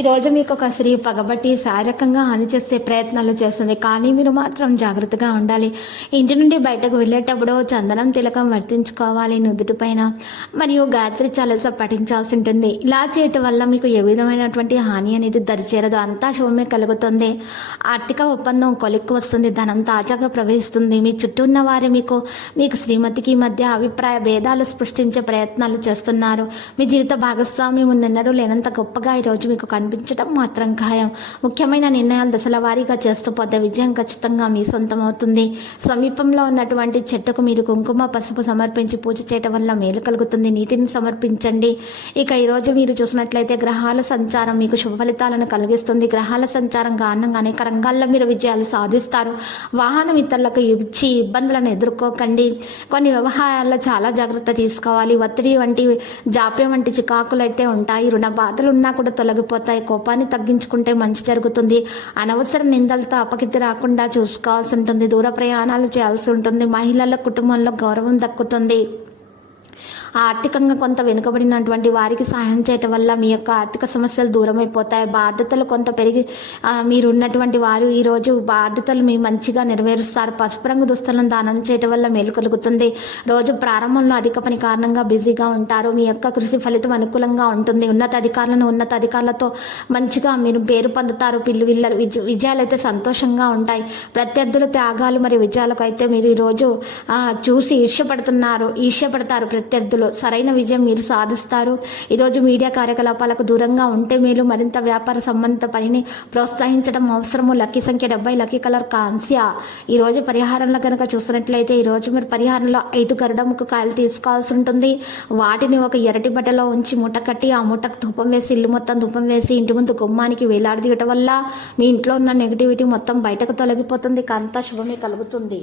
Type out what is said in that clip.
ఈరోజు మీకు ఒక స్త్రీ పగబట్టి శారీరకంగా హాని చేసే ప్రయత్నాలు చేస్తుంది. కానీ మీరు మాత్రం జాగ్రత్తగా ఉండాలి. ఇంటి నుండి బయటకు వెళ్ళేటప్పుడు చందనం తిలకం వర్తించుకోవాలి నుదుటిపైన మరియు గాయత్రి చాలస పఠించాల్సి ఉంటుంది. ఇలా చేయటం వల్ల మీకు ఏ విధమైనటువంటి హాని అనేది దరిచేరదు. అంతా శుభమే కలుగుతుంది. ఆర్థిక ఒప్పందం కొలిక్కు వస్తుంది. ధనం తాజాగా ప్రవహిస్తుంది. మీ చుట్టూ ఉన్న వారు మీకు మీకు శ్రీమతికి మధ్య అభిప్రాయ భేదాలు సృష్టించే ప్రయత్నాలు చేస్తున్నారు. మీ జీవిత భాగస్వామి ఉన్నెన్నడూ లేనంత గొప్పగా ఈరోజు మీకు కనిపించడం మాత్రం ఖాయం. ముఖ్యమైన నిర్ణయాలు దశల వారీగా చేస్తూ పోతే విజయం ఖచ్చితంగా మీ సొంతం అవుతుంది సమీపంలో ఉన్నటువంటి చెట్టుకు మీరు కుంకుమ పసుపు సమర్పించి పూజ చేయటం వల్ల మేలు కలుగుతుంది. నీటిని సమర్పించండి. ఇక ఈరోజు మీరు చూసినట్లయితే గ్రహాల సంచారం మీకు శుభ ఫలితాలను కలిగిస్తుంది. గ్రహాల సంచారం కారణంగా అనేక రంగాల్లో మీరు విజయాలు సాధిస్తారు. వాహనం ఇతరులకు ఇచ్చి ఇబ్బందులను ఎదుర్కోకండి. కొన్ని వ్యవహారాల్లో చాలా జాగ్రత్త తీసుకోవాలి. ఒత్తిడి వంటి జాప్యం వంటి చికాకులు అయితే ఉంటాయి. రుణ బాధలు ఉన్నా కూడా తొలగిపోతాయి. కోపాన్ని తగ్గించుకుంటే మంచి జరుగుతుంది. అనవసర నిందలతో అపకీర్తి రాకుండా చూసుకోవాల్సి ఉంటుంది. దూర ప్రయాణాలు చేయాల్సి ఉంటుంది. మహిళల కుటుంబంలో గౌరవం దక్కుతుంది. ఆర్థికంగా కొంత వెనుకబడినటువంటి వారికి సహాయం చేయటం వల్ల మీ యొక్క ఆర్థిక సమస్యలు దూరం అయిపోతాయి బాధ్యతలు కొంత పెరిగి మీరు ఉన్నటువంటి వారు ఈరోజు బాధ్యతలు మీ మంచిగా నెరవేరుస్తారు. పసుపు రంగు దుస్తులను దానం చేయటం వల్ల మేలు కలుగుతుంది. రోజు ప్రారంభంలో అధిక పని కారణంగా బిజీగా ఉంటారు. మీ యొక్క కృషి ఫలితం అనుకూలంగా ఉంటుంది. ఉన్నత అధికారులను ఉన్నత అధికారులతో మంచిగా మీరు పేరు పొందుతారు. పిల్లు విల్లలు విజ- విజయాలు అయితే సంతోషంగా ఉంటాయి. ప్రత్యర్థుల త్యాగాలు మరియు విజయాలకు అయితే మీరు ఈరోజు చూసి ఈర్ష్యపడుతున్నారు ఈర్ష్యపడతారు. ప్రత్యర్థులు సరైన విజయం మీరు సాధిస్తారు. ఈరోజు మీడియా కార్యకలాపాలకు దూరంగా ఉంటే మీరు మరింత వ్యాపార సంబంధిత పనిని ప్రోత్సహించడం అవసరము. లక్కీ సంఖ్య డెబ్బై లక్కీ కలర్ కాన్సియా. ఈరోజు పరిహారంలో కనుక చూసినట్లయితే ఈరోజు మీరు పరిహారంలో ఐదు గరుడముకు కాయలు తీసుకోవాల్సి ఉంటుంది. వాటిని ఒక ఎరటి బట్టలో ఉంచి మూట కట్టి ఆ మూటకు ధూపం వేసి ఇల్లు మొత్తం ధూపం వేసి ఇంటి ముందు గుమ్మానికి వేలాడదీయటం వల్ల మీ ఇంట్లో ఉన్న నెగిటివిటీ మొత్తం బయటకు తొలగిపోతుంది. కాంతా శుభమే కలుగుతుంది.